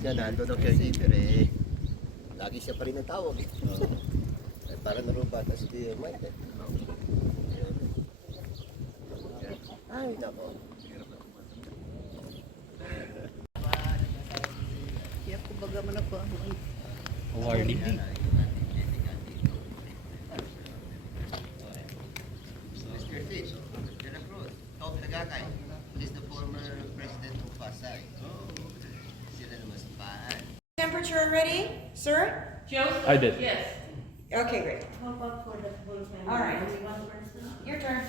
niya, nandun ang caregiver eh. Lagi siya pa rin ang tawag eh. Para narubat na si Mike eh. Ay, nako. Kaya kumbaga man ako ang Warning. Mr. Fish, De La Cruz, Tom Nagakay, who is the former president of Pasay. Sila naman sa paan. Temperature ready, sir? Joseph? I did. Yes. Okay, great. How about for the full family? All right. Only one person? Your turn.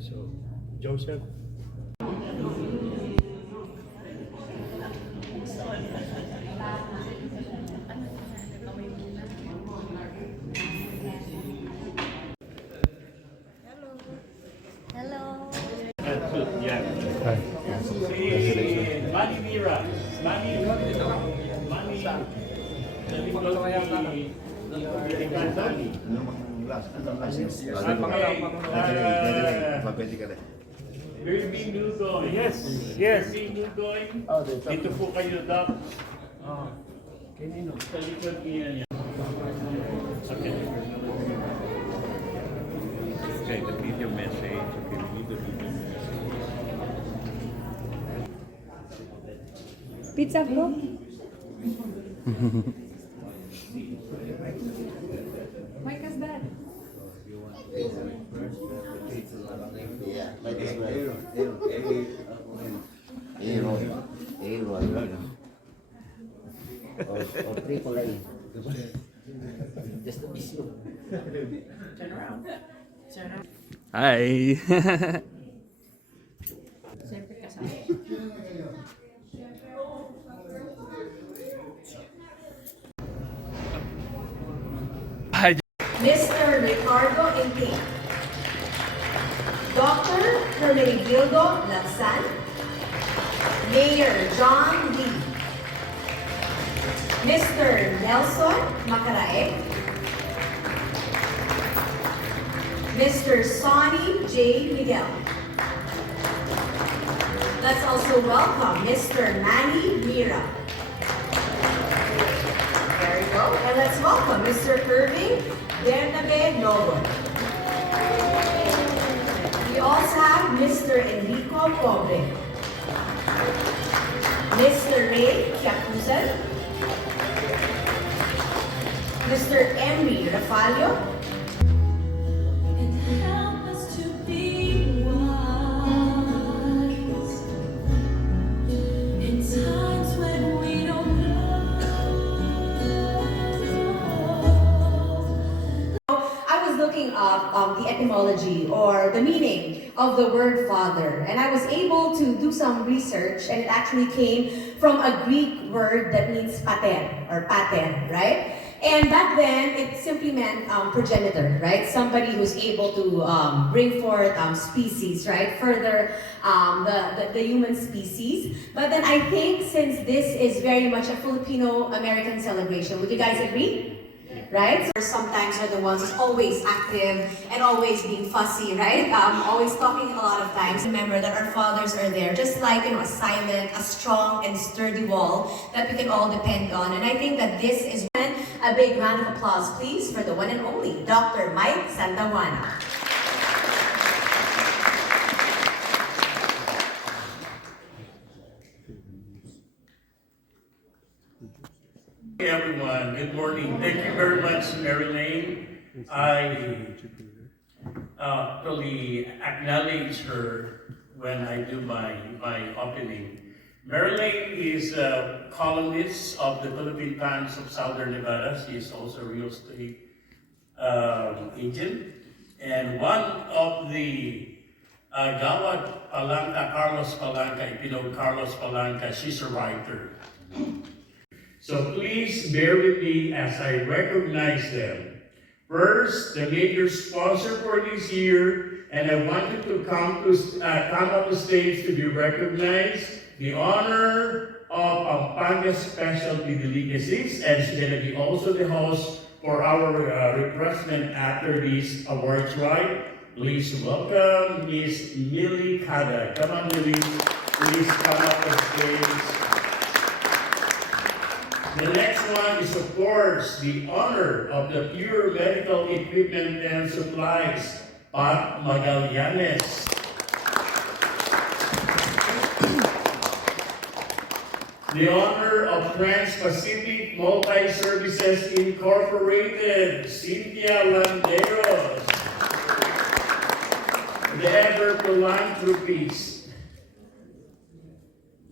So, Joseph. Yeah. Hi. Si Manny Mira. Manny. Irving Lugoy. Yes. Irving Lugoy. Dito po kayo, Doc. Sa likod niya. Okay. Okay, the video message. Okay, read the video message. Pizza, bro? Mike is bad. Yeah, like this one. Or triple A. Just a piece. Turn around. Turn around. Hi. Siyempre kasama. Hi. Mr. Ricardo Inting. Dr. Hermenegildo Lacsan. Mayor John Lee. Mr. Nelson Macaraeg. Mr. Sonny J. Miguel. Let's also welcome Mr. Manny Mira. There we go. And let's welcome Mr. Irving Bernabe Novo. We also have Mr. Enrico Pobre. Mr. Ray Chiacuzan. Mr. Emery Rafalio. Looking up the etymology or the meaning of the word father, and I was able to do some research, and it actually came from a Greek word that means pater or pater, right? And back then it simply meant progenitor, right? Somebody who's able to bring forth species, right? Further the human species. But then I think since this is very much a Filipino-American celebration, would you guys agree? Right? Sometimes are the ones who's always active and always being fussy, right? Always talking a lot of times. Remember that our fathers are there, just like, a silent, a strong and sturdy wall that we can all depend on. And I think that this is a big round of applause, please, for the one and only Dr. Mike Santajuana. Hey everyone, good morning. Thank you very much, Mary Lane. I really acknowledge her when I do my opening. Mary Lane is a columnist of the Philippine Times of Southern Nevada. She is also a real estate agent. And one of the Gawad Palanca, Carlos Palanca, if you know Carlos Palanca, she's a writer. So please bear with me as I recognize them. First, the major sponsor for this year, and I wanted to come up the stage to be recognized, the honor of Pampanga Specialty Delicacies, and she's going to be also the host for our refreshment after these awards, right? Please welcome Miss Millie Kada. Come on, Millie. Please come up the stage. The next one is, of course, the honor of the Pure Medical Equipment and Supplies, Pat Magallanes. The honor of Trans-Pacific Multi-Services Incorporated, Cynthia Landeros. The ever philanthropies,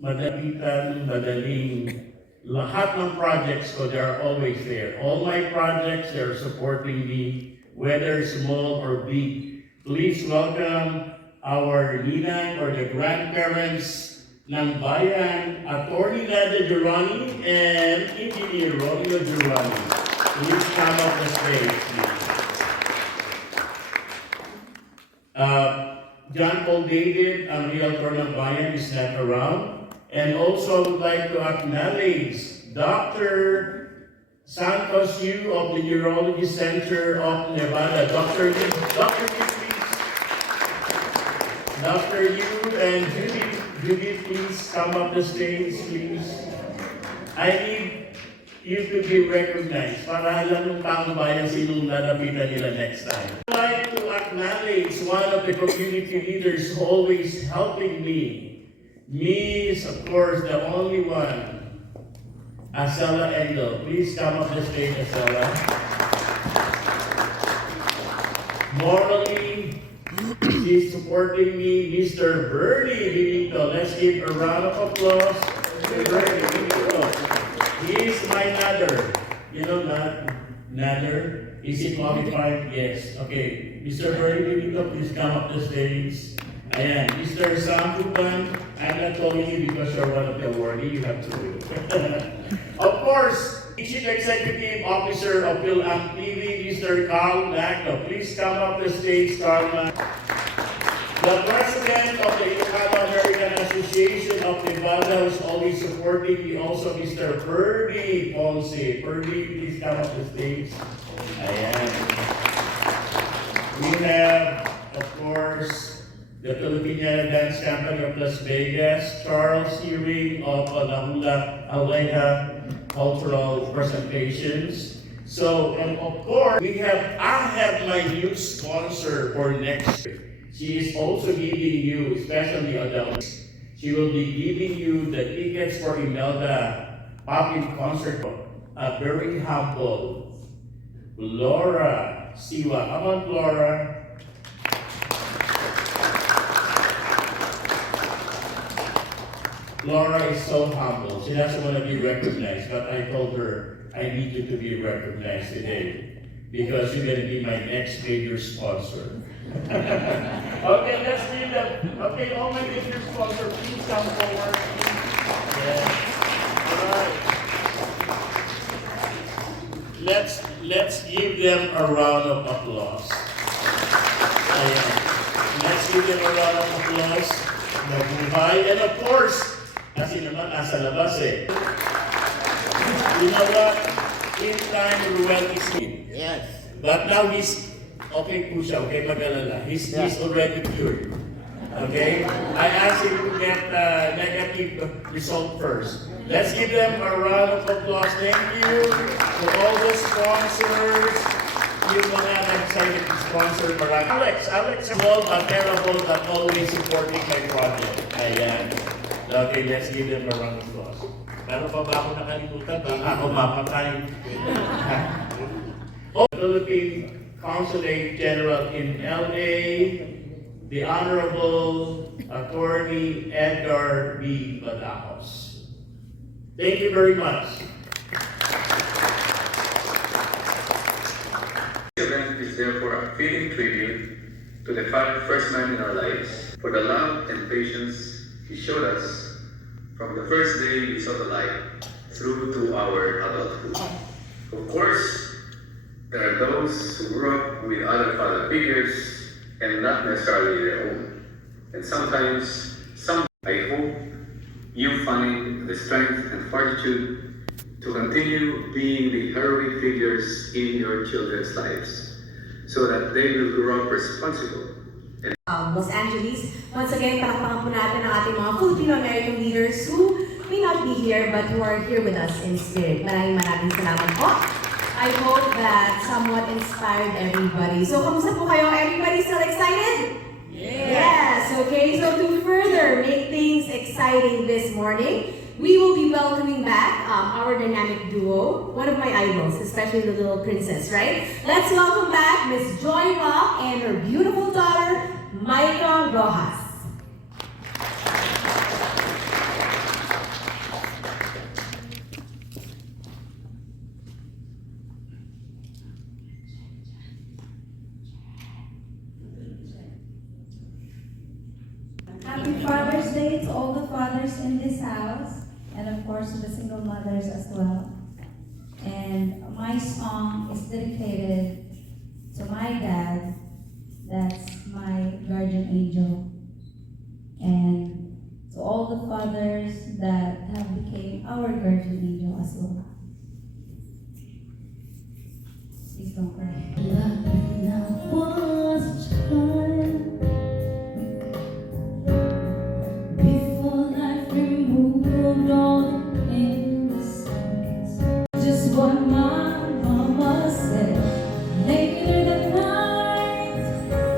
madaling, lahat ng projects ko, they're always there. All my projects, they're supporting me, whether small or big. Please welcome our ninang or the grandparents ng bayan, Attorney Nadia Durrani and Engineer Romeo Durrani. Please come up the stage, please. John Paul David, ang realtor ng bayan, is not around. And also, I would like to acknowledge Dr. Santos Yu of the Neurology Center of Nevada. Dr. Yu, please. Dr. Yu and Judy, please come up the stage, please. I need you to be recognized para alam ng taong bayan sinong lalapitan nila next time. I'd like to acknowledge one of the community leaders always helping me. Me is, of course, the only one. Asela Engel. Please come up the stage, Asela. Morally, she's supporting me, Mr. Bernie Benito. Let's give a round of applause to Bernie Benito. He is my nadder. You know nadder? Is he qualified? Yes. Okay. Mr. Bernie Benito, please come up the stage. Ayan. Mr. Sam Tuban, I'm not calling you because you're one of the awardee. You have to do it. Of course, Chief Executive Officer of Fil-Am TV, Mr. Carl Magno. Please come up the stage, Carl Magno. The President of the Filipino-American Association of Nevada is always supporting me. Also, Mr. Ferdy Ponce. Ferdy, please come up the stage. Ayan. We have, of course, the Filipino Dance Company of Las Vegas, Charles Hearing of Lahula Aleja Cultural Presentations. So, and of course, I have my new sponsor for next year. She is also giving you, especially adults, she will be giving you the tickets for Imelda Poppin concert. A very humble Laura Siwa. Come on, Laura. Laura is so humble. She doesn't want to be recognized, but I told her, I need you to be recognized today because you're going to be my next major sponsor. Okay, let's give them. Okay, all my major sponsors, please come forward. Yeah. All right. Let's give them a round of applause. Ayan. Let's give them a round of applause. Mabuhay. And of course, kasi naman nasa labas eh. You know what? In time, Ruel is in. Yes. But now he's okay po siya, okay, mag-alala. He's already cured. Okay? I asked him to get negative result first. Let's give them a round of applause. Thank you to all the sponsors. Yung mga nag-sign to sponsor. Alex Wall, terrible but always supporting my project. Ayan. Okay, let's give them a round of applause. Pero pa ba ako nakalimutan? Baka ako mapatay. Philippine Consulate General in LA, the Honorable Attorney Edgar B. Badajoz. Thank you very much. The event is therefore a fitting tribute to the first man in our lives, for the love and patience he showed us from the first day we saw the light through to our adulthood. Of course, there are those who grew up with other father figures and not necessarily their own. And sometimes, I hope you find the strength and fortitude to continue being the heroic figures in your children's lives so that they will grow up responsible. Los Angeles. Once again, palakpakan po natin ang ating mga Filipino-American leaders who may not be here but who are here with us in spirit. Maraming salamat po. I hope that somewhat inspired everybody. So, kamusta po kayo? Everybody still excited? Yes! Okay, so to further make things exciting this morning, we will be welcoming back our dynamic duo, one of my idols, especially the little princess, right? Let's welcome back Miss Joy Rock and her beautiful daughter, Micah Rojas. Happy Father's Day to all the fathers in this house, and of course to the single mothers as well. And my song is dedicated to my dad, that's my guardian angel, and to all the fathers that have become our guardian angel as well. Please don't cry. When I was a child, before life removed all the innocence, just what my mama said, later that night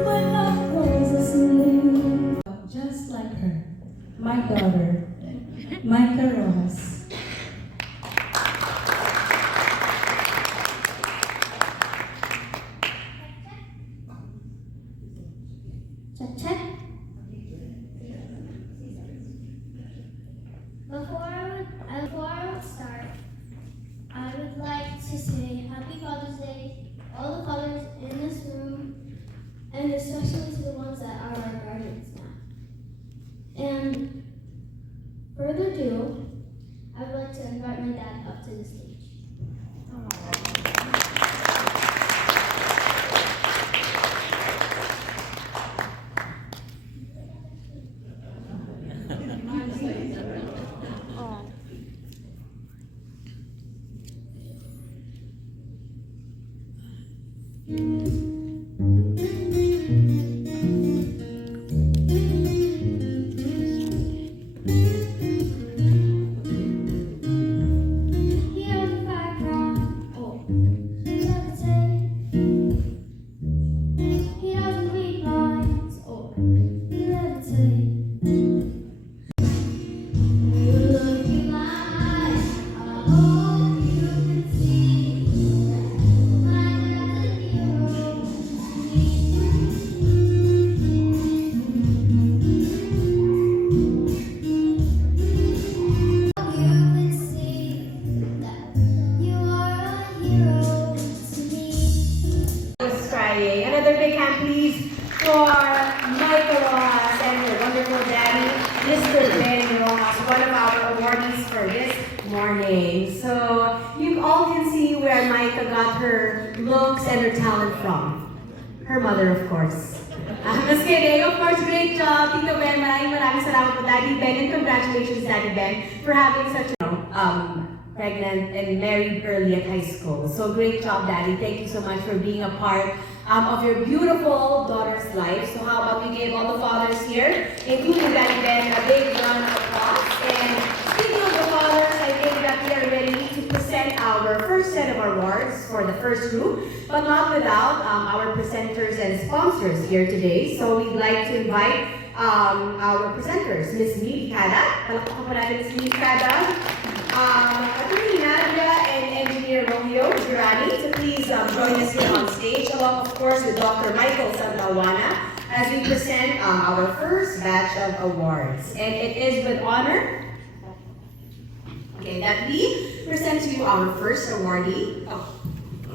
when I was asleep. Just like her, my daughter, Micah Rojas. Check. Before I would start, I would like to say Happy Father's Day to all the fathers in this room, and especially to the ones that are our guardians now. And further ado, I would like to invite my dad up to the stage. Another big hand, please, for Micah Rojas and her wonderful daddy, Mr. Ben Rojas, one of our awardees for this morning. So you all can see where Micah got her looks and her talent from. Her mother, of course. Just kidding. Of course, great job, Tito Ben. Maraming salamat po, Daddy Ben, and congratulations, Daddy Ben, for having such a pregnant and married early at high school. So great job, Daddy. Thank you so much for being a part of your beautiful daughter's life. So how about we give all the fathers here, including Daddy Ben, a big round of applause. And speaking of the fathers, I think that we are ready to present our first set of awards for the first group, but not without our presenters and sponsors here today. So we'd like to invite our presenters, Ms. Mili Cada. Palakpakan po natin Ms. Mili Cada. Attorney Nadia and Engineer Romeo Girani to please join us here on stage, along of course with Dr. Michael Santawana, as we present our first batch of awards. And it is with honor that we present to you our first awardee.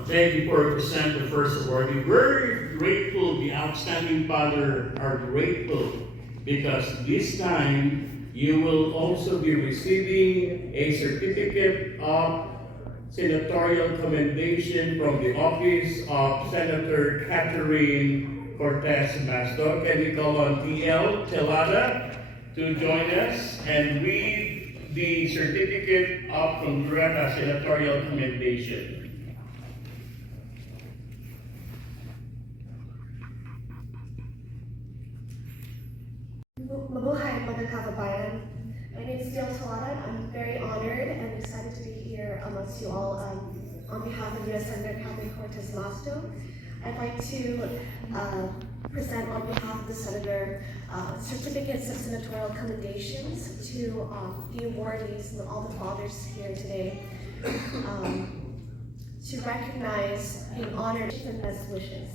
thank you for presenting the first award. We're very grateful, the outstanding father are grateful because this time you will also be receiving a certificate of senatorial commendation from the office of Senator Catherine Cortez Masto. Can we call on TL Telada to join us and read the certificate of congruent senatorial commendation? Mabuhay mga kababayan. My name is Juana. I'm very honored and excited to be here amongst you all on behalf of U.S. Senator Catherine Cortez Masto. I'd like to present on behalf of the Senator certificates of senatorial commendations to the awardees and all the fathers here today to recognize, being honored, and best wishes.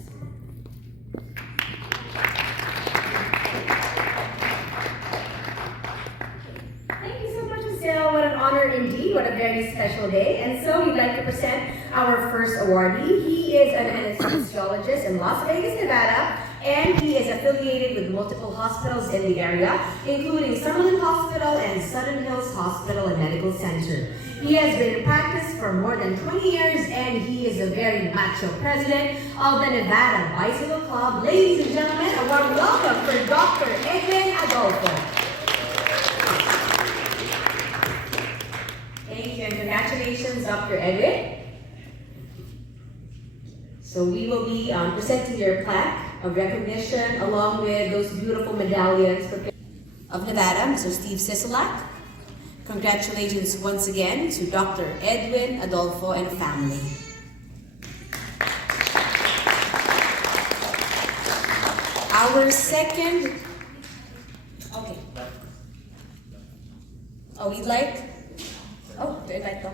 What an honor indeed, what a very special day. And so we'd like to present our first awardee. He is an anesthesiologist in Las Vegas, Nevada, and he is affiliated with multiple hospitals in the area, including Summerlin Hospital and Southern Hills Hospital and Medical Center. He has been in practice for more than 20 years, and he is a very macho president of the Nevada Bicycle Club. Ladies and gentlemen, a warm welcome for Dr. Edwin Adolfo. Thank you and congratulations, Dr. Edwin. So we will be presenting your plaque of recognition along with those beautiful medallions of Nevada, Mr. Steve Sisolak. Congratulations once again to Dr. Edwin Adolfo and family. Our second, okay. Oh, we'd like, oh, they'd like to.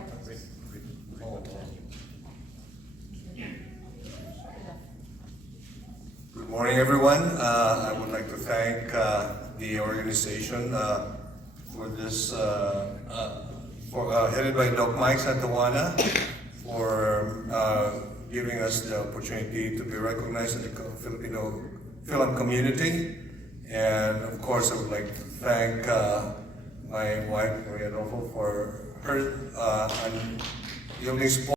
Good morning, everyone. I would like to thank the organization for this, headed by Doc Mike Santawana, for giving us the opportunity to be recognized in the Filipino film community. And of course, I would like to thank my wife, Maria Adolfo, for her yielding support.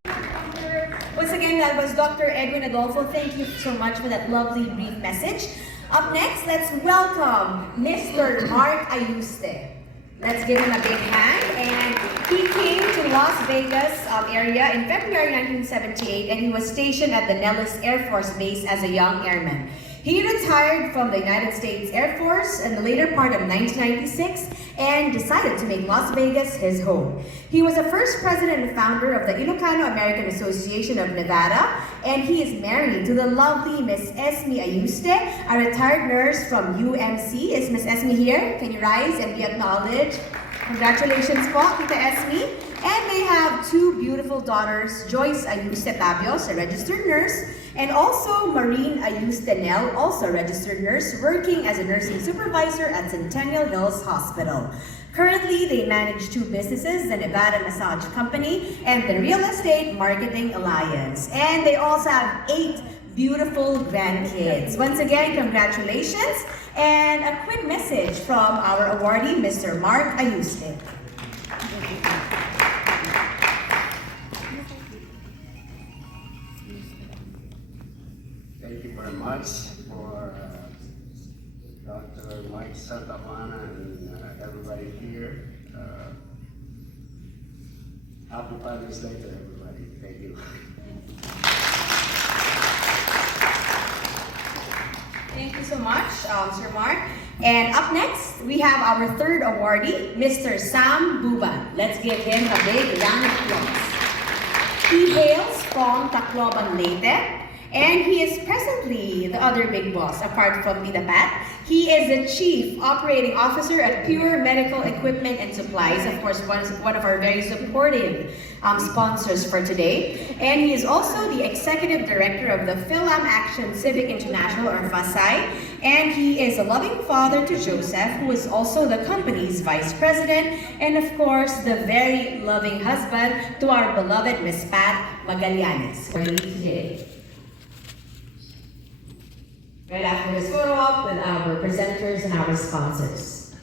Once again, that was Dr. Edwin Adolfo. Thank you so much for that lovely brief message. Up next, let's welcome Mr. Mark Ayuste. Let's give him a big hand. And he came to Las Vegas area in February 1978, and he was stationed at the Nellis Air Force Base as a young airman. He retired from the United States Air Force in the later part of 1996 and decided to make Las Vegas his home. He was the first president and founder of the Filipino-American Association of Nevada, and he is married to the lovely Miss Esme Ayuste, a retired nurse from UMC. Is Miss Esme here? Can you rise and be acknowledged? Congratulations po, Tita Esme. And they have two beautiful daughters, Joyce Ayuste Tabios, a registered nurse, and also Marine Ayuste Nel, also a registered nurse, working as a nursing supervisor at Centennial Hills Hospital. Currently, they manage two businesses, the Nevada Massage Company and the Real Estate Marketing Alliance. And they also have 8 beautiful grandkids. Once again, congratulations. And a quick message from our awardee, Mr. Mark Ayuste. Thank you very much for Dr. Mike Santawana and everybody here. Happy Father's Day to everybody. Thank you. Thank you so much, Sir Mark. And up next, we have our third awardee, Mr. Sam Buban. Let's give him a big round of applause. He hails from Tacloban, Leyte, And he is presently the other big boss, apart from Tita Pat. He is the Chief Operating Officer at Pure Medical Equipment and Supplies, of course, one of our very supportive sponsors for today. And he is also the Executive Director of the Fil-Am Action Civic International, or FASAI. And he is a loving father to Joseph, who is also the company's Vice President, and of course, the very loving husband to our beloved Miss Pat Magallanes. Right after this photo op with our presenters and our sponsors.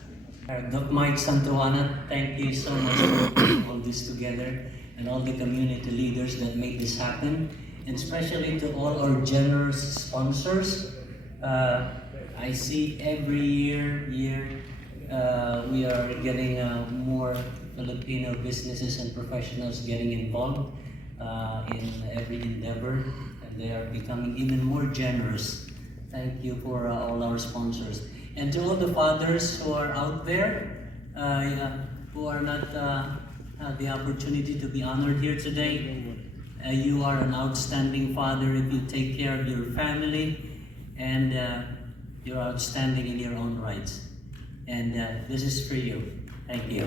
Doc Mike Santuana, thank you so much for putting all this together, and all the community leaders that make this happen, and especially to all our generous sponsors. I see every year we are getting more Filipino businesses and professionals getting involved in every endeavor, and they are becoming even more generous. Thank you for all our sponsors. And to all the fathers who are out there, who are not have the opportunity to be honored here today, you are an outstanding father if you take care of your family, and you're outstanding in your own rights. And this is for you. Thank you.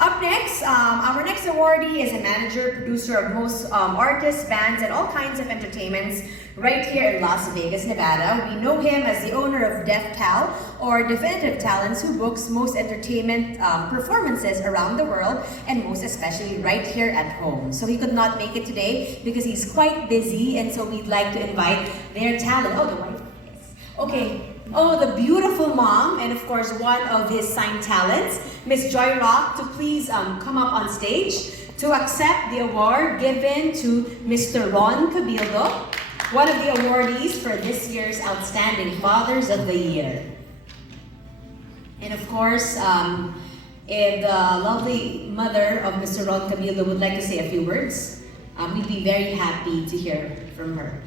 Up next, our next awardee is a manager, producer of most artists, bands, and all kinds of entertainments right here in Las Vegas, Nevada. We know him as the owner of DefTal, or Definitive Talents, who books most entertainment performances around the world, and most especially right here at home. So he could not make it today because he's quite busy, and so we'd like to invite their talent. Oh, the wife. Yes. Okay. Oh, the beautiful mom, and of course one of his signed talents, Miss Joy Rock, to please come up on stage to accept the award given to Mr. Ron Cabildo, one of the awardees for this year's Outstanding Fathers of the Year. And of course, if the lovely mother of Mr. Ron Cabildo would like to say a few words, we'd be very happy to hear from her.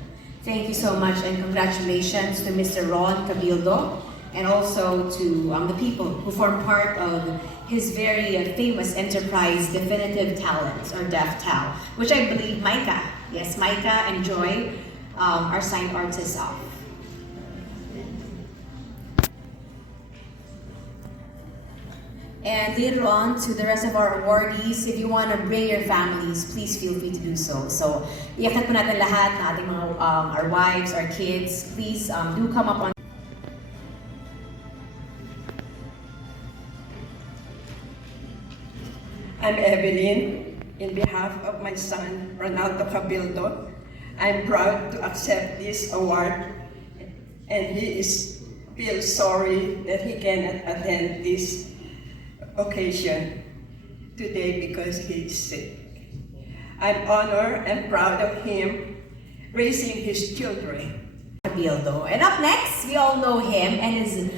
Thank you so much, and congratulations to Mr. Ron Cabildo, and also to the people who form part of his very famous enterprise, Definitive Talents, or DefTal, which I believe Micah, yes, Micah and Joy are signed artists of. And later on, to the rest of our awardees, if you want to bring your families, please feel free to do so. So, iyakan po natin lahat na ating mga, our wives, our kids. Please do come up on. I'm Evelyn. In behalf of my son, Ronaldo Cabildo, I'm proud to accept this award, and he feels sorry that he cannot attend this occasion today because he's sick. I'm honored and proud of him raising his children. And up next, we all know him, and his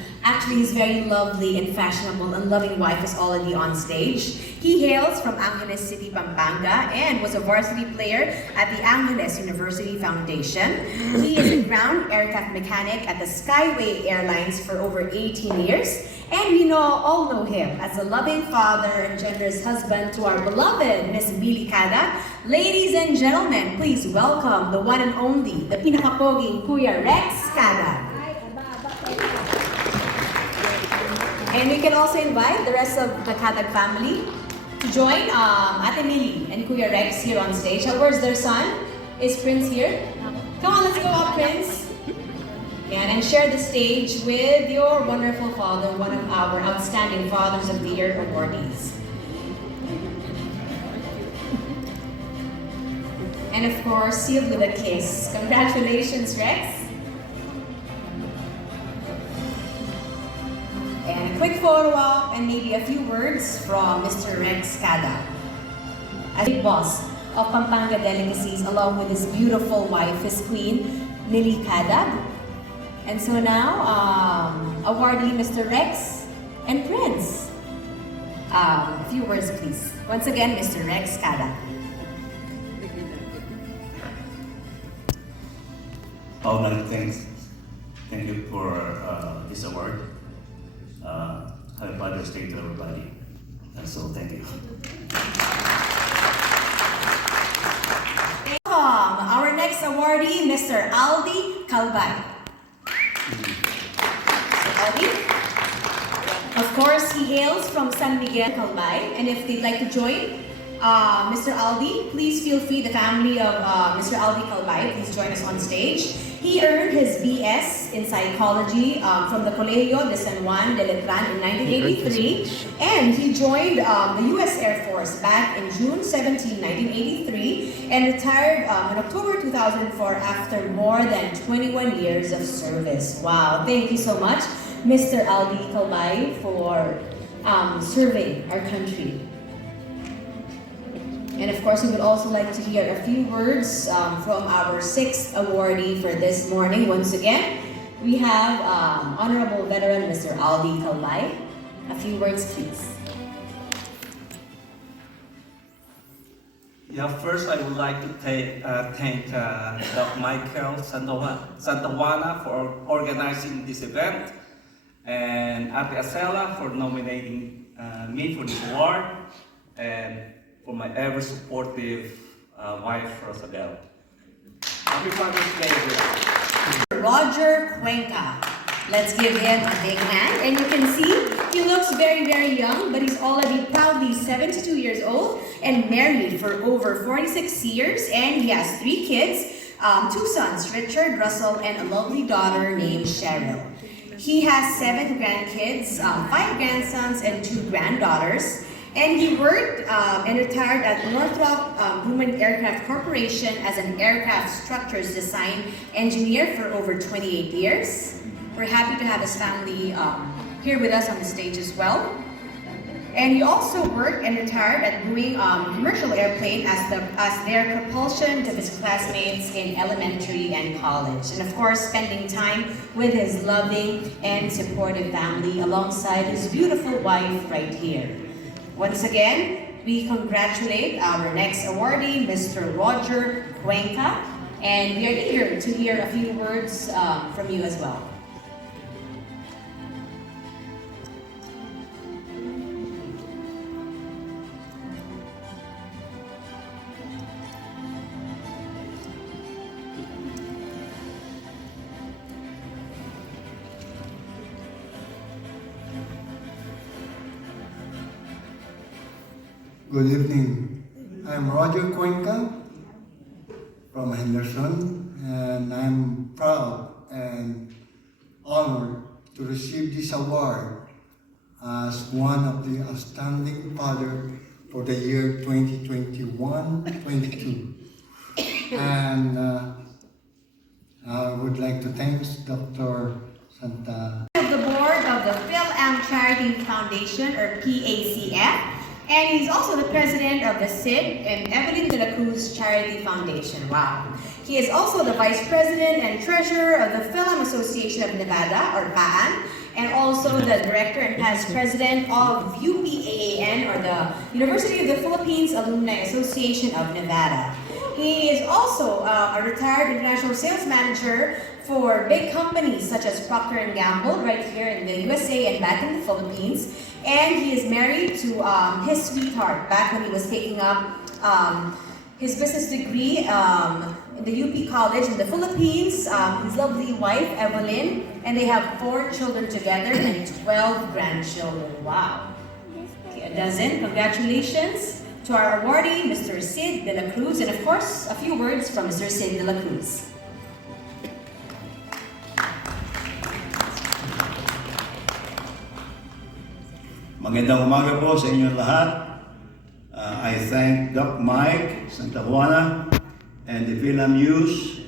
very lovely and fashionable and loving wife is already on stage. He hails from Angeles City, Pampanga, and was a varsity player at the Angeles University Foundation. He is a ground aircraft mechanic at the Skyway Airlines for over 18 years. And we all know him as a loving father and generous husband to our beloved Miss Billy Cada. Ladies and gentlemen, please welcome the one and only, the pinakapoging Kuya Rex Cada. And we can also invite the rest of the Cadag family to join Ate Millie and Kuya Rex here on stage. Where's their son? Is Prince here? Come on, let's go up, Prince. And share the stage with your wonderful father, one of our Outstanding Fathers of the Year awardees. And of course, sealed with a kiss. Congratulations, Rex. And a quick photo op and maybe a few words from Mr. Rex Cada, as big boss of Pampanga Delicacies, along with his beautiful wife, his queen, Millie Cada. And so now, awardee Mr. Rex and Prince. A few words, please. Once again, Mr. Rex Cada. Thank you for this award. Happy Father's Day to everybody. And so, thank you. awardee, Mr. Aldi Calbay. Aldi? Of course, he hails from San Miguel, Calbay, and if they'd like to join Mr. Aldi, please feel free, the family of Mr. Aldi Calbay, please join us on stage. He earned his BS in psychology from the Colegio de San Juan de Letran in 1983, and he joined the U.S. Air Force back in June 17, 1983, and retired in October 2004 after more than 21 years of service. Wow, thank you so much, Mr. Aldi Calbay, for serving our country. And of course, we would also like to hear a few words from our 6th awardee for this morning. Once again, we have Honorable Veteran Mr. Aldi Calbay. A few words, please. Yeah, first I would like to thank Dr. Michael Santawana for organizing this event, and Ate Acela for nominating me for this award, and for my ever supportive wife, Rosabel. Happy Father's Day. Roger Cuenca. Let's give him a big hand. And you can see he looks very, very young, but he's already proudly 72 years old and married for over 46 years. And he has 3 kids, 2 sons, Richard, Russell, and a lovely daughter named Cheryl. He has 7 grandkids, 5 grandsons, and 2 granddaughters. And he worked and retired at Northrop Grumman Aircraft Corporation as an aircraft structures design engineer for over 28 years. We're happy to have his family here with us on the stage as well. And he also worked and retired at Boeing commercial airplane as their propulsion to his classmates in elementary and college. And of course, spending time with his loving and supportive family alongside his beautiful wife right here. Once again, we congratulate our next awardee, Mr. Roger Cuenca, and we are eager to hear a few words from you as well. Good evening. I'm Roger Cuenca from Henderson, and I'm proud and honored to receive this award as one of the outstanding father for the year 2021-22. And I would like to thank Dr. Santa. The board of the Fil-Am Charity Foundation, or PACF, and he's also the president of the Sid and Evelyn de la Cruz Charity Foundation. Wow. He is also the vice president and treasurer of the Fil-Am Association of Nevada, or PAAN, and also the director and past president of UPAAN, or the University of the Philippines Alumni Association of Nevada. He is also a retired international sales manager for big companies such as Procter & Gamble right here in the USA and back in the Philippines. And he is married to his sweetheart back when he was taking up his business degree in the UP College in the Philippines. His lovely wife, Evelyn, and they have 4 children together and 12 grandchildren. Wow. Okay, a dozen. Congratulations to our awardee, Mr. Sid de la Cruz, and of course, a few words from Mr. Sid de la Cruz. Magandang umaga po sa inyong lahat. I thank Doc Mike Santawana and the Fil-Am News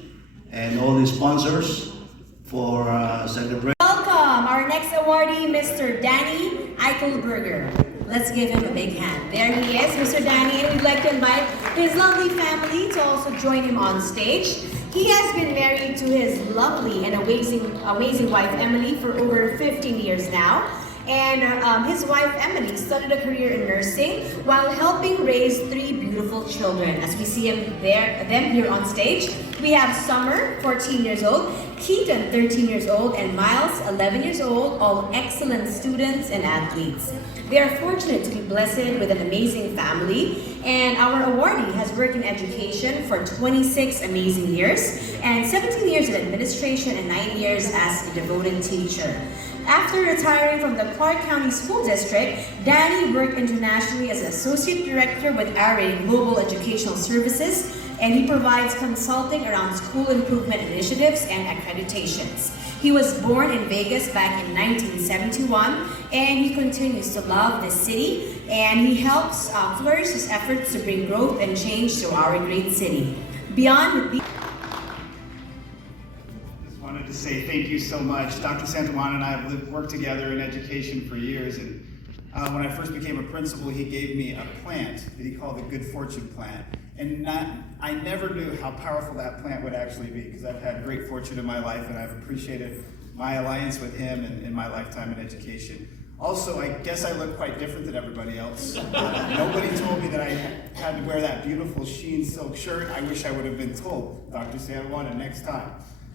and all the sponsors for celebrating. Welcome our next awardee, Mr. Danny Eichelberger. Let's give him a big hand. There he is, Mr. Danny, and we'd like to invite his lovely family to also join him on stage. He has been married to his lovely and amazing wife, Emily, for over 15 years now. And his wife Emily started a career in nursing while helping raise 3 beautiful children. As we see them here on stage, we have Summer, 14 years old, Keaton, 13 years old, and Miles, 11 years old, all excellent students and athletes. They are fortunate to be blessed with an amazing family, and our awardee has worked in education for 26 amazing years, and 17 years in administration and 9 years as a devoted teacher. After retiring from the Clark County School District, Danny worked internationally as Associate Director with ARA Global Educational Services, and he provides consulting around school improvement initiatives and accreditations. He was born in Vegas back in 1971, and he continues to love the city, and he helps flourish his efforts to bring growth and change to our great city. Beyond wanted to say thank you so much. Dr. Santajuana and I have worked together in education for years, and when I first became a principal, he gave me a plant that he called the Good Fortune Plant. And I never knew how powerful that plant would actually be, because I've had great fortune in my life and I've appreciated my alliance with him in my lifetime in education. Also, I guess I look quite different than everybody else. Nobody told me that I had to wear that beautiful sheen silk shirt. I wish I would have been told, Dr. Santajuana, next time.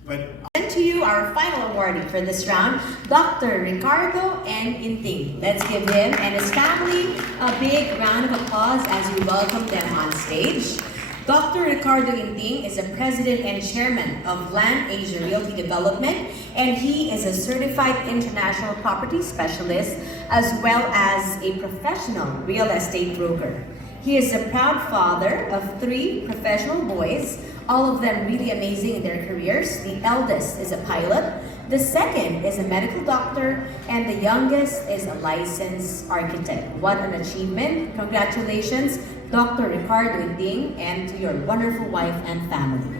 But and to you, our final awardee for this round, Dr. Ricardo N. Inting. Let's give him and his family a big round of applause as we welcome them on stage. Dr. Ricardo Inting is the President and Chairman of Land Asia Realty Development, and he is a certified international property specialist as well as a professional real estate broker. He is a proud father of 3 professional boys, all of them really amazing in their careers. The eldest is a pilot, the second is a medical doctor, and the youngest is a licensed architect. What an achievement. Congratulations, Dr. Ricardo Inting, and to your wonderful wife and family.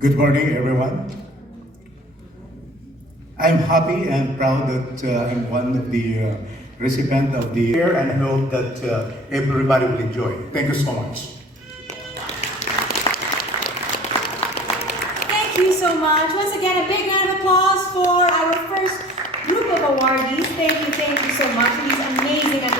Good morning, everyone. I'm happy and proud that I'm one of the recipients of the year, and I hope that everybody will enjoy. Thank you so much. Thank you so much. Once again, a big round of applause for our first group of awardees. Thank you so much for these amazing.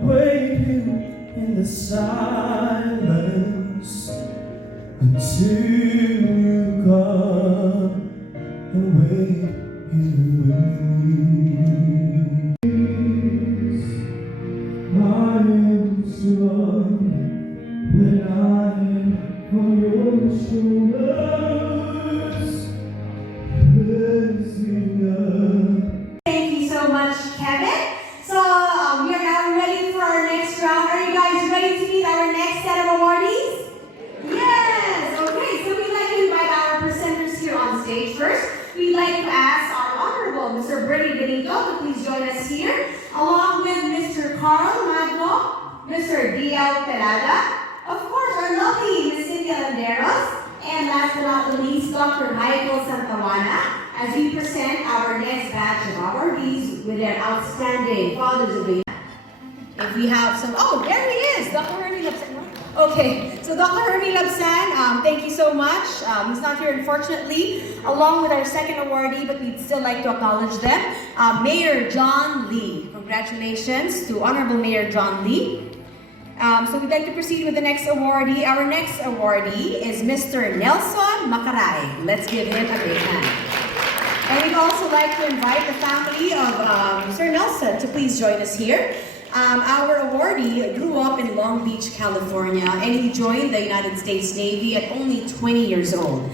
Waiting in the silence until you come and wait here with me. I am strong when I am on your shoulders. Thank you so much, Kevin. So we are now ready for our next round. Are you guys ready to meet our next set of awardees? Yes! Okay, so we'd like to invite our presenters here on stage first. We'd like to ask our Honorable Mr. Bernie Benito to please join us here, along with Mr. Carl Magno, Mr. D.L. Pelada, of course our lovely Miss Cynthia Landeros, and last but not the least, Dr. Michael Santajuana, as we present our next batch of awardees with their outstanding Fathers of the Year. If we have some, oh, there he is, Dr. Hermie Labsan. Okay, so Dr. Hermie Labsan, thank you so much. He's not here, unfortunately, along with our second awardee, but we'd still like to acknowledge them. Mayor John Lee. Congratulations to Honorable Mayor John Lee. So we'd like to proceed with the next awardee. Our next awardee is Mr. Nelson Macaray. Let's give him a big hand. And we'd also like to invite the family of Sir Nelson to please join us here. Our awardee grew up in Long Beach, California, and he joined the United States Navy at only 20 years old.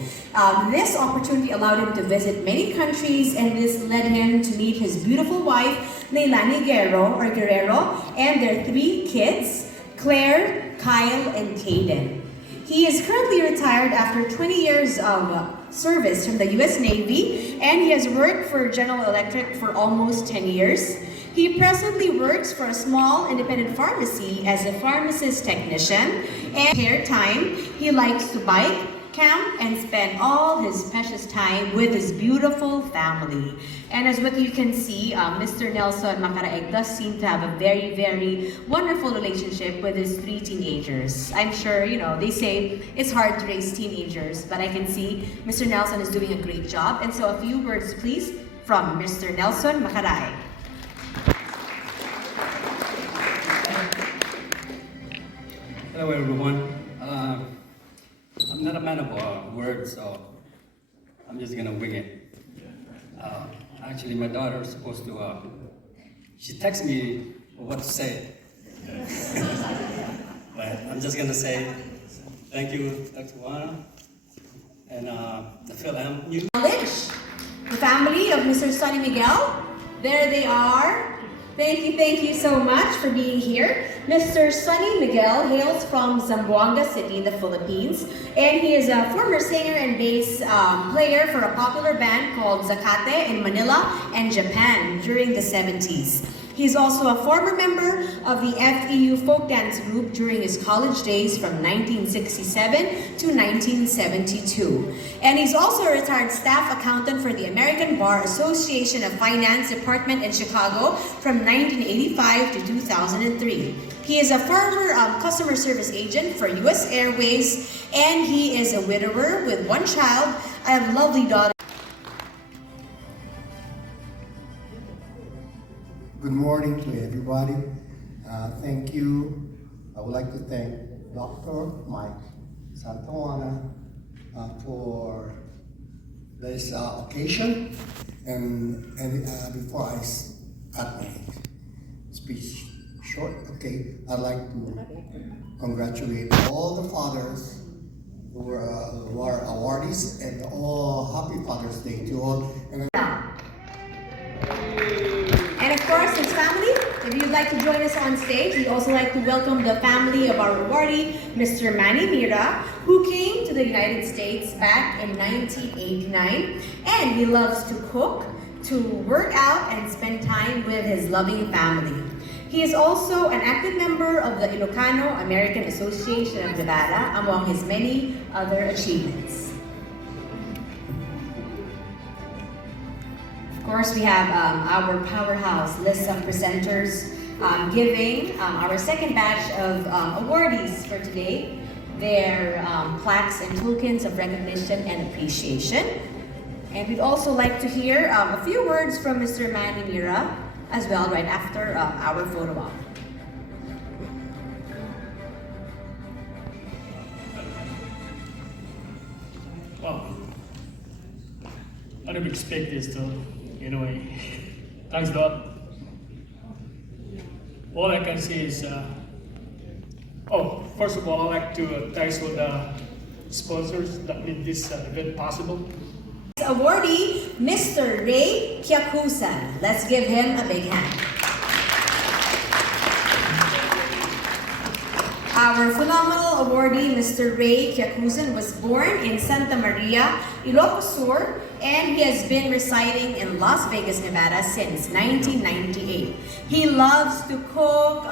This opportunity allowed him to visit many countries, and this led him to meet his beautiful wife, Leilani Guerrero, and their 3 kids, Claire, Kyle, and Caden. He is currently retired after 20 years of service from the U.S. Navy, and he has worked for General Electric for almost 10 years. He presently works for a small independent pharmacy as a pharmacist technician, and spare time, he likes to bike, camp and spend all his precious time with his beautiful family. And as what you can see, Mr. Nelson Macaraeg does seem to have a very, very wonderful relationship with his 3 teenagers. I'm sure, you know, they say it's hard to raise teenagers, but I can see Mr. Nelson is doing a great job. And so a few words, please, from Mr. Nelson Macaraeg. Hello everyone. I'm not a man of words, so I'm just gonna wing it. Actually, my daughter is supposed to, she texted me what to say. But I'm just gonna say thank you, Dr. Juana, and the Fil-Am News. The family of Mr. Sonny Miguel, there they are. Thank you so much for being here. Mr. Sonny Miguel hails from Zamboanga City in the Philippines, and he is a former singer and bass player for a popular band called Zacate in Manila and Japan during the 70s. He's also a former member of the FEU folk dance group during his college days from 1967 to 1972. And he's also a retired staff accountant for the American Bar Association of Finance Department in Chicago from 1985 to 2003. He is a former customer service agent for US Airways, and he is a widower with 1 child, a lovely daughter. Good morning to everybody. Thank you. I would like to thank Dr. Mike Santawana for this occasion. And before I cut my speech short, okay, I'd like to congratulate all the fathers who are awardees, and all happy Father's Day to all. And of course, his family, if you'd like to join us on stage, we'd also like to welcome the family of our awardee, Mr. Manny Mira, who came to the United States back in 1989. And he loves to cook, to work out, and spend time with his loving family. He is also an active member of the Filipino-American Association of Nevada, among his many other achievements. Of course, we have our powerhouse list of presenters giving our second batch of awardees for today their plaques and tokens of recognition and appreciation. And we'd also like to hear a few words from Mr. Manny Mira as well right after our photo op. Wow, I didn't expect this though. Anyway, thanks a lot. All I can say is, first of all, I'd like to thank all the sponsors that made this event possible. Awardee, Mr. Ray Kyakusan. Let's give him a big hand. Our phenomenal awardee, Mr. Ray Kyakusan, was born in Santa Maria, Ilocos Sur, and he has been residing in Las Vegas, Nevada since 1998. He loves to cook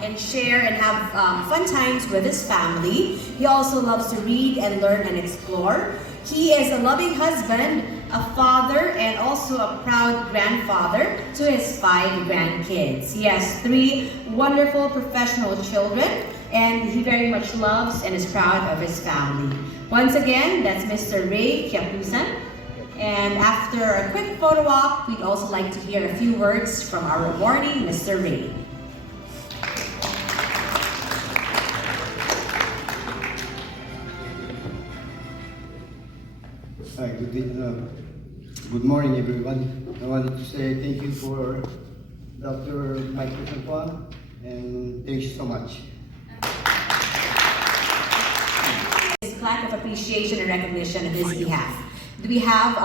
and share and have fun times with his family. He also loves to read and learn and explore. He is a loving husband, a father, and also a proud grandfather to his 5 grandkids. He has 3 wonderful professional children, and he very much loves and is proud of his family. Once again, that's Mr. Ray Kyakusan. And after a quick photo op, we'd also like to hear a few words from our awardee, Mr. Ray. Hi, good morning, everyone. I wanted to say thank you for Dr. Mike Santawana, and thank you so much. His plaque of appreciation and recognition on his behalf. We have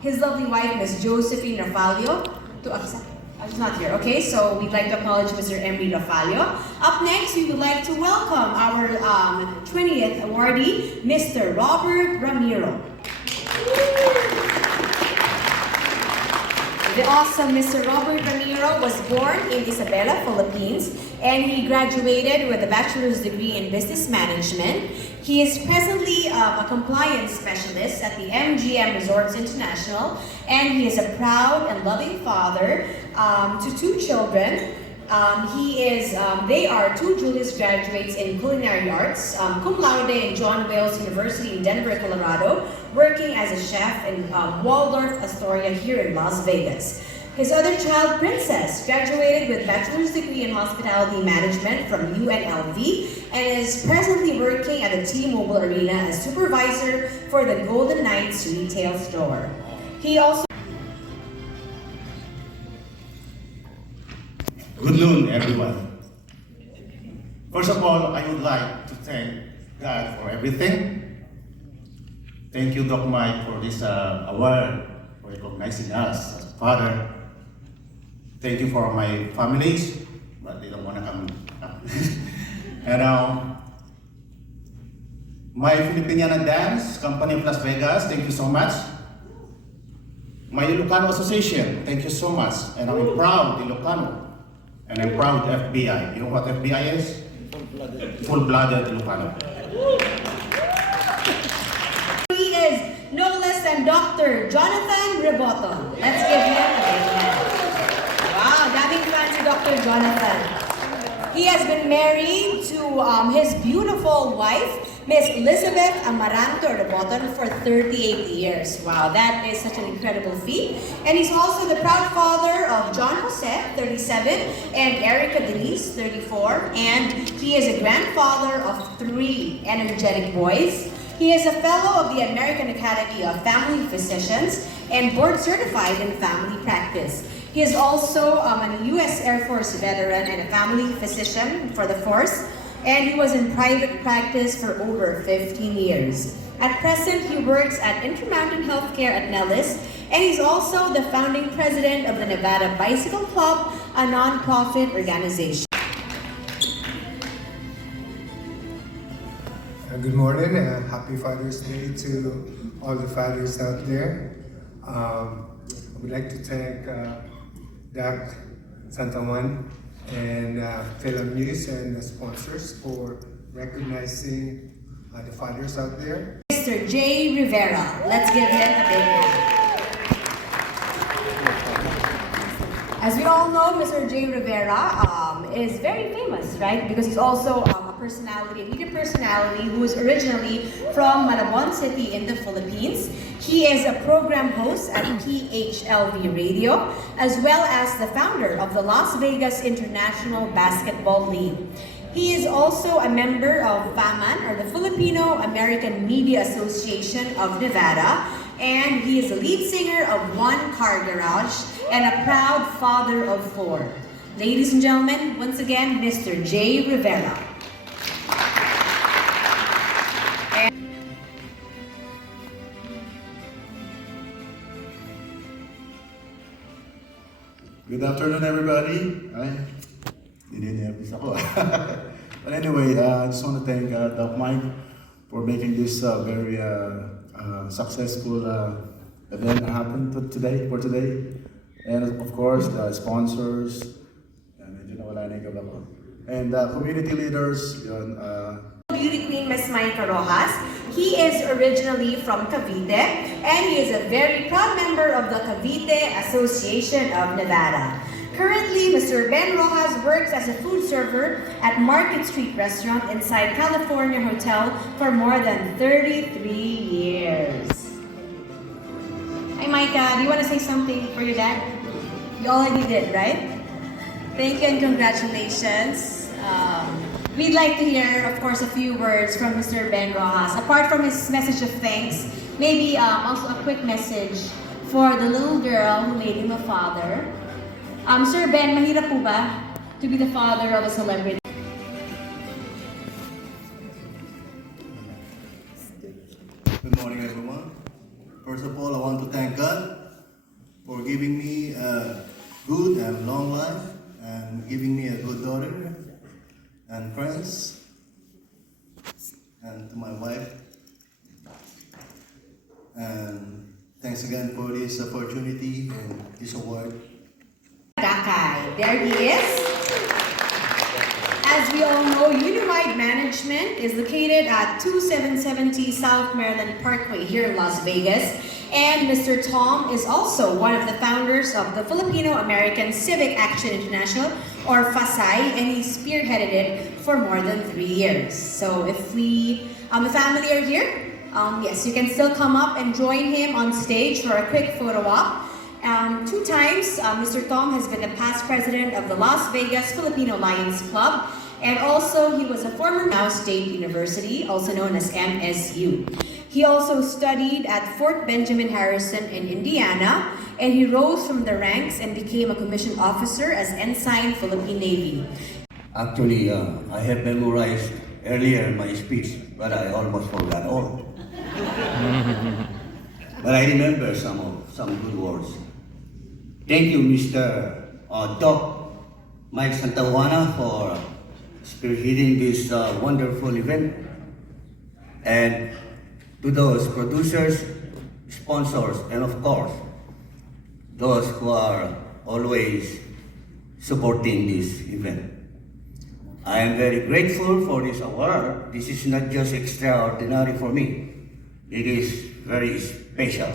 his lovely wife, Ms. Josephine Rafalio, to accept. She's not here. Okay, so we'd like to acknowledge Mr. Emery Rafalio. Up next, we would like to welcome our 20th awardee, Mr. Robert Ramiro. The awesome Mr. Robert Ramiro was born in Isabela, Philippines, and he graduated with a bachelor's degree in business management. He is presently a compliance specialist at the MGM Resorts International, and he is a proud and loving father to 2 children. They are 2 Julis graduates in culinary arts, cum laude in John Wales University in Denver, Colorado, working as a chef in Waldorf Astoria here in Las Vegas. His other child, Princess, graduated with bachelor's degree in hospitality management from UNLV and is presently working at the T-Mobile Arena as supervisor for the Golden Knights retail store. He also Good noon, everyone. First of all, I would like to thank God for everything. Thank you, Doc Mike, for this award, for recognizing us as father. Thank you for my families, but they don't want to come. And my Filipino Dance Company of Las Vegas, thank you so much. My Ilocano Association, thank you so much. And I'm proud Ilocano. And I'm proud FBI. You know what FBI is? Full-blooded Ilocano. He is no less than Dr. Jonathan Reboto. Let's give him a big hand. Wow, daming fans to Dr. Jonathan. He has been married to his beautiful wife, Miss Elizabeth Amaranto Reboto, for 38 years. Wow, that is such an incredible feat. And he's also the proud father of John Jose, 37, and Erica Denise, 34. And he is a grandfather of 3 energetic boys. He is a fellow of the American Academy of Family Physicians and board certified in family practice. He is also a U.S. Air Force veteran and a family physician for the force. And he was in private practice for over 15 years. At present, he works at Intermountain Healthcare at Nellis, and he's also the founding president of the Nevada Bicycle Club, a non-profit organization. Good morning, happy Father's Day to all the fathers out there. I would like to thank Doc Santawan and Fil-Am News and the sponsors for recognizing the fathers out there. Mr. J. Rivera, let's give him a big hand. As we all know, Mr. J. Rivera is very famous, right? Because he's also a personality, a media personality who is originally from Malabon City in the Philippines. He is a program host at PHLV Radio, as well as the founder of the Las Vegas International Basketball League. He is also a member of FAMAN, or the Filipino-American Media Association of Nevada, and he is the lead singer of One Car Garage and a proud father of 4. Ladies and gentlemen, once again, Mr. J. Rivera. Good afternoon, everybody. But anyway, I just want to thank Doc Mike for making this very successful event happen today. And of course, the sponsors, and community leaders. Beauty Queen Miss Maika Rojas. He is originally from Cavite, and he is a very proud member of the Cavite Association of Nevada. Currently, Mr. Ben Rojas works as a food server at Market Street Restaurant inside California Hotel for more than 33 years. Hi Maika, do you want to say something for your dad? You already did, right? Thank you and congratulations. We'd like to hear, of course, a few words from Mr. Ben Rojas. Apart from his message of thanks, maybe also a quick message for the little girl who made him a father. Sir Ben, mahirap po ba to be the father of a celebrity? Good morning, everyone. First of all, I want to thank God for giving me a good and long life and giving me a good daughter and friends, and to my wife. And Thanks again for this opportunity and this award. Tagakay. There he is. As we all know, Unified Management is located at 2770 South Maryland Parkway here in Las Vegas. And Mr. Tom is also one of the founders of the Filipino-American Civic Action International, or FASAI, and he spearheaded it for more than 3 years. So if the family are here, yes, you can still come up and join him on stage for a quick photo op. 2 times, Mr. Tom has been the past president of the Las Vegas Filipino Lions Club, and also he was a former Now State University, also known as MSU. He also studied at Fort Benjamin Harrison in Indiana, and he rose from the ranks and became a commissioned officer as Ensign Philippine Navy. Actually, I have memorized earlier my speech, but I almost forgot all. But I remember some good words. Thank you, Mr. Doc Mike Santawana, for spearheading this wonderful event. And to those producers, sponsors, and of course, those who are always supporting this event. I am very grateful for this award. This is not just extraordinary for me. It is very special.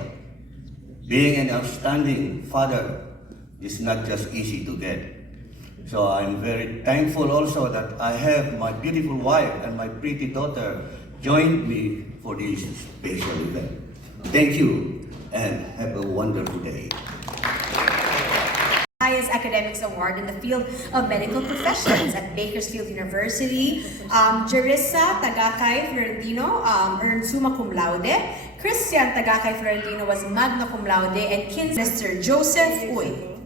Being an outstanding father is not just easy to get. So I'm very thankful also that I have my beautiful wife and my pretty daughter joined me for this special event. Thank you and have a wonderful day. Highest academics award in the field of medical professions at Bakersfield University. Jerissa Tagakay Florentino earned summa cum laude. Christian Tagakay Florentino was magna cum laude, and Mr. Joseph Uy.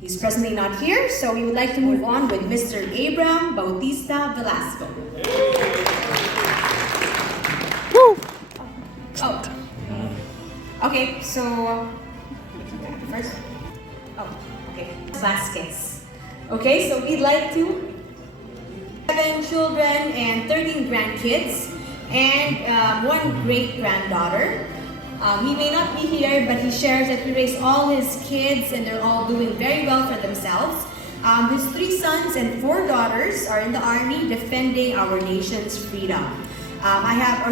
He's presently not here, so we would like to move on with Mr. Abraham Bautista Velasco. Woo! Oh. Okay, so first. Oh, okay. Vasquez. Okay, so we'd like to 7 children and 13 grandkids and 1 great-granddaughter. He may not be here, but he shares that he raised all his kids and they're all doing very well for themselves. His 3 sons and 4 daughters are in the Army defending our nation's freedom.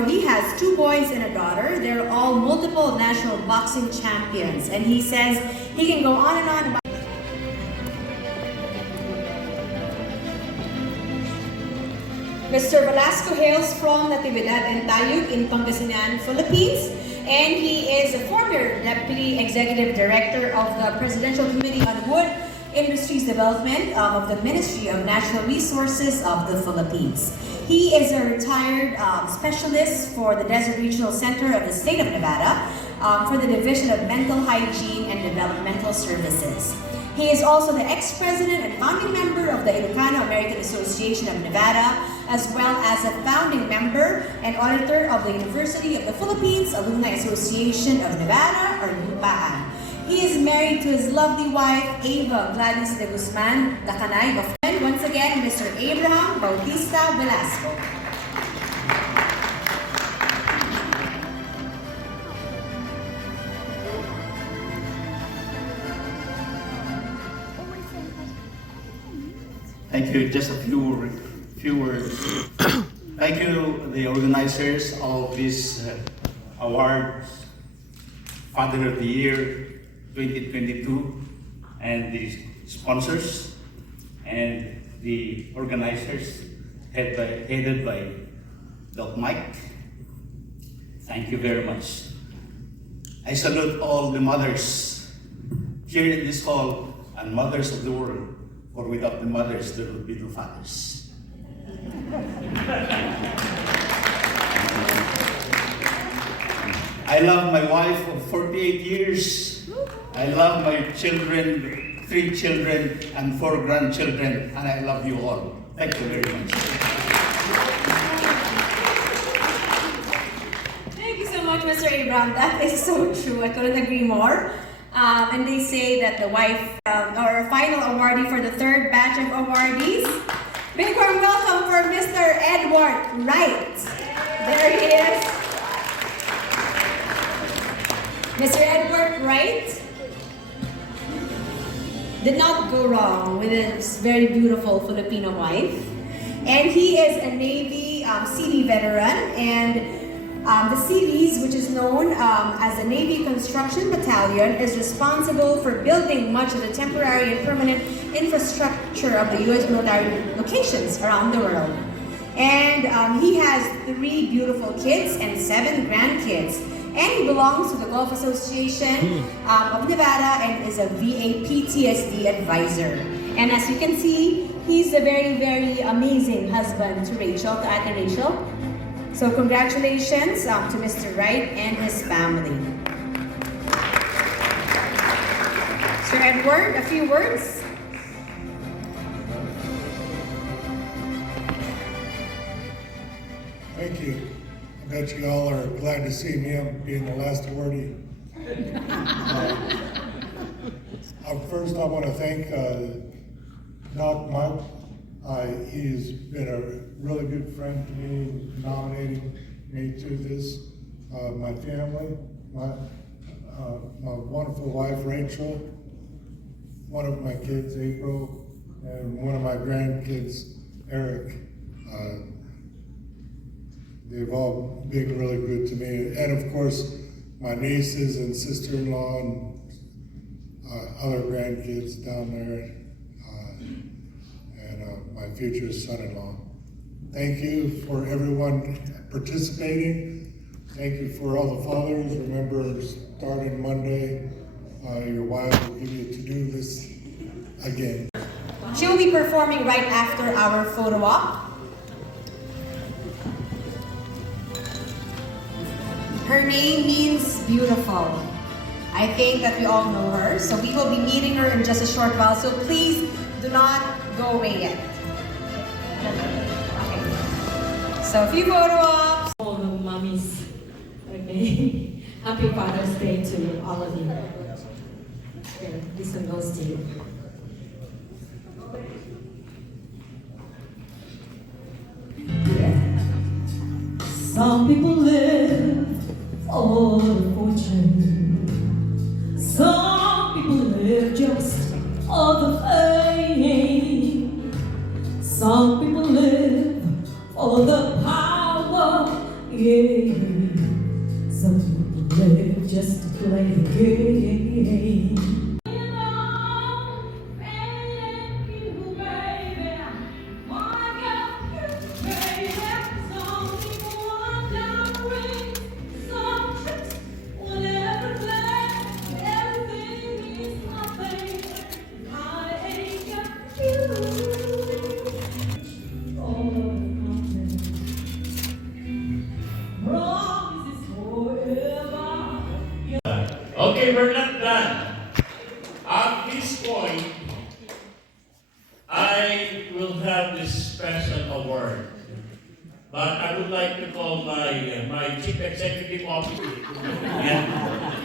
He has 2 boys and a daughter. They're all multiple national boxing champions. And he says he can go on and on about Mr. Velasco hails from Natividad and Tayug in Pangasinan, Philippines. And he is a former Deputy Executive Director of the Presidential Committee on Wood Industries Development of the Ministry of Natural Resources of the Philippines. He is a retired specialist for the Desert Regional Center of the State of Nevada for the Division of Mental Hygiene and Developmental Services. He is also the ex-president and founding member of the Filipino-American Association of Nevada, as well as a founding member and auditor of the University of the Philippines Alumni Association of Nevada, or UPAAN. He is married to his lovely wife, Ava Gladys de Guzman, the Kanay of once again, Mr. Abraham Bautista Velasco. Thank you. Just a few words. Thank you, the organizers of this award, Father of the Year 2022, and the sponsors and the organizers headed by Doc Mike. Thank you very much. I salute all the mothers here in this hall and mothers of the world, for without the mothers, there would be no fathers. I love my wife of 48 years. I love my children, 3 children and 4 grandchildren, and I love you all. Thank you very much. Thank you so much, Mr. Abraham. That is so true. I couldn't agree more. And they say that the wife, or final awardee for the 3rd batch of awardees. Big warm welcome for Mr. Edward Wright. There he is. Wright did not go wrong with his very beautiful Filipino wife. And he is a Navy CD veteran, and the CDs, which is known as the Navy Construction Battalion, is responsible for building much of the temporary and permanent infrastructure of the U.S. military locations around the world. And he has 3 beautiful kids and 7 grandkids. And he belongs to the Gulf Association of Nevada and is a VA PTSD advisor. And as you can see, he's a very, very amazing husband to Rachel, to Ate Rachel. So congratulations to Mr. Wright and his family. Sir Edward, a few words? Thank you. I bet you all are glad to see me. I'm being the last awardee. First, I want to thank Doc Mike. He's been a really good friend to me, nominating me to this. My family, my wonderful wife, Rachel, one of my kids, April, and one of my grandkids, Eric. They've all been really good to me. And of course, my nieces and sister-in-law and other grandkids down there, and my future son-in-law. Thank you for everyone participating. Thank you for all the fathers. Remember, starting Monday, your wife will give you a to-do list again. She will be performing right after our photo op. Her name means beautiful. I think that we all know her, so we will be meeting her in just a short while, so please do not go away yet. Okay. So a few photo ops. All the mommies, okay? Happy Father's Day to all of you. Here, this one goes to you. Some people live for the fortune. Some people live just for the fame. Some people live for the power, yeah. Some people live just to play the game. Okay, we're not done. At this point, I will have this special award. But I would like to call my Chief Executive Officer. Yan.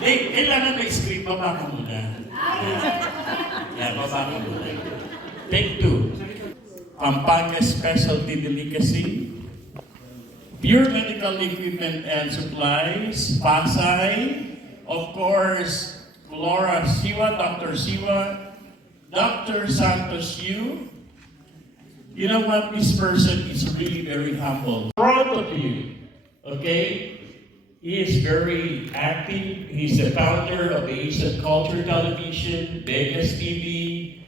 Kailangan may script, baba ka muna. Yan, baba ka muna. Take 2. Pampanga Specialty Delicacy. Pure Medical Equipment and Supplies. Pasay. Of course, Flora Siwa, Dr. Siwa, Dr. Santos Yu. You know what? This person is really very humble. Proud of you, okay? He is very active. He's the founder of the Asian Culture Television, Vegas TV,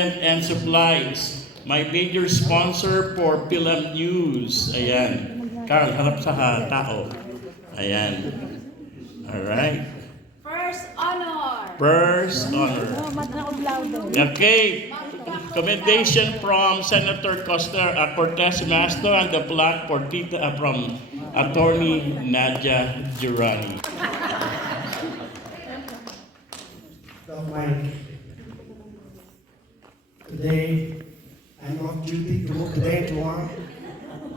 and Supplies. My major sponsor for Fil-Am News. Ayan. Carl, harap sa tao. Ayan. All right. First honor. First honor. Okay. Commendation from Senator Cortez Masto and the plaque for Tita from Attorney Nadia Jurani. Mike, today I'm off duty to work today and tomorrow.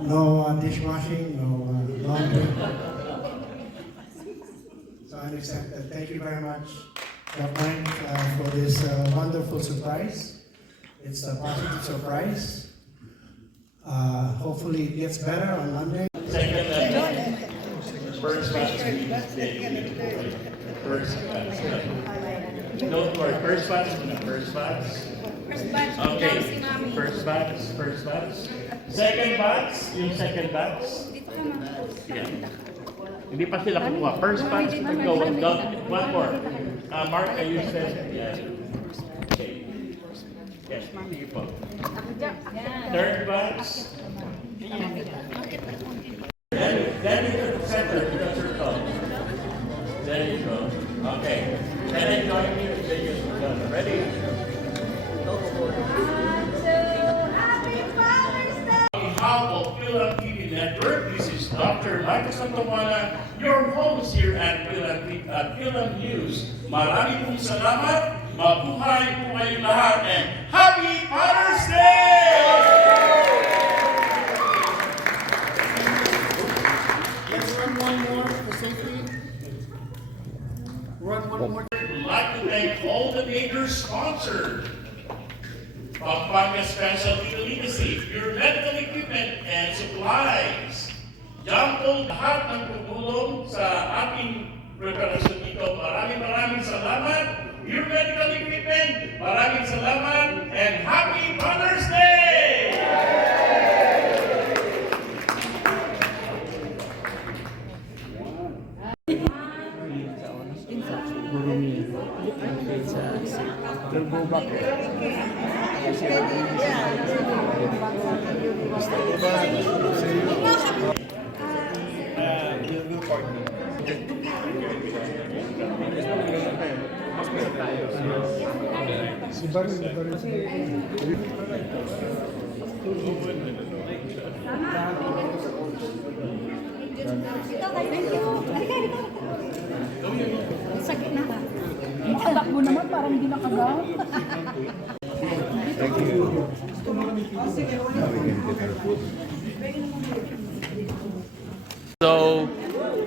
No dishwashing, no laundry. So I'm excited. Thank you very much, Mike, for this wonderful surprise. It's a positive surprise. Hopefully it gets better on Monday. First batch. First batch. Don't worry, first batch. First batch. Okay, first batch. Second batch, yung second batch. Yeah. Hindi pa sila kukuha. First batch, go. One more. Mark, are you set? Yeah. Okay. Yes, sige po. Third batch. Then you go to the center, to the circle. There you go. Okay. And then join me. Then you're done. Ready? On behalf of Fil-Am TV Network, this is Dr. Michael Santawana, your host here at Fil-Am News. Marami pong salamat, mabuhay po kayong lahat, and Happy Father's Day! Let's run one more for safety. Run one more. I'd like to thank all the major sponsors. Pampanga Specialty Legacy, your medical equipment and supplies. Jumbo, lahat ng tumulong sa ating preparasyon dito. Maraming salamat. Your medical equipment, maraming salamat, and Happy Father's Day! Sakit na ka. Anak mo naman parang hindi nakagaw. Thank you. So,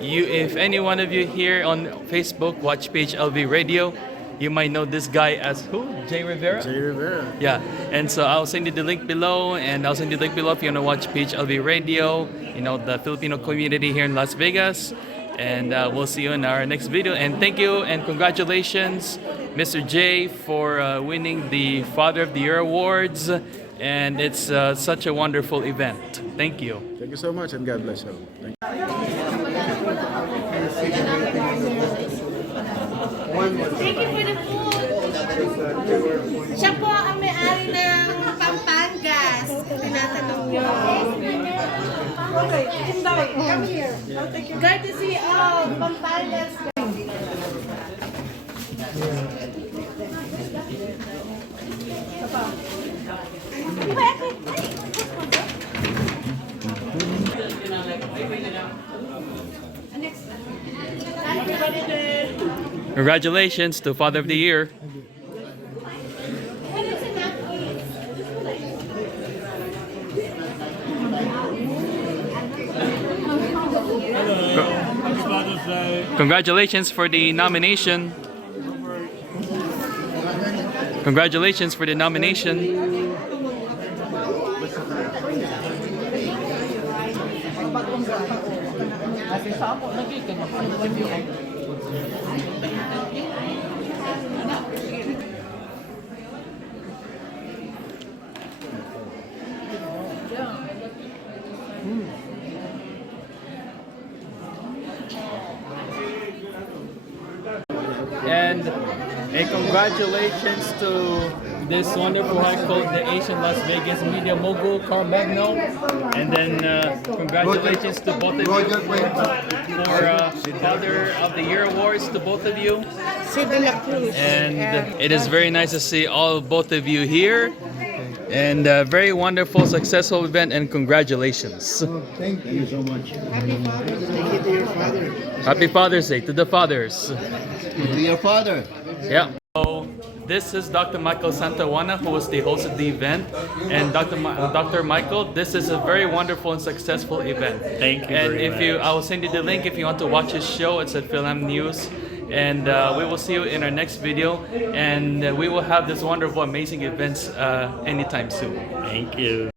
if any one of you here on Facebook watch PHLV Radio, you might know this guy as who? Jay Rivera? Jay Rivera. Yeah, and so I'll send you the link below, and I'll send you the link below if you want to watch PHLV Radio, you know, the Filipino community here in Las Vegas. And we'll see you in our next video. And thank you and congratulations, Mr. J, for winning the Father of the Year Awards. And it's such a wonderful event. Thank you. Thank you so much, and God bless you. Thank you. Thank you for the food. Siya po ang may-ari ng Pampangas. Tinatanong niyo. Okay, Inday, come here. Courtesy of Pampangas. Congratulations to Father of the Year. Congratulations for the nomination. Congratulations for the nomination. And a congratulations to this wonderful high called the Asian Las Vegas media mogul, Carl Magno. And then congratulations to both of you for Father of the Year Awards to both of you. And it is very nice to see all both of you here. And a very wonderful, successful event, and congratulations. Thank you so much. Happy Father's Day to the fathers. To your father. Yeah. So this is Dr. Michael Santawana, who was the host of the event. And Dr. Michael, this is a very wonderful and successful event. Thank you and very if you, much. I will send you the link if you want to watch his show. It's at Fil-Am News. And we will see you in our next video. And we will have this wonderful, amazing events anytime soon. Thank you.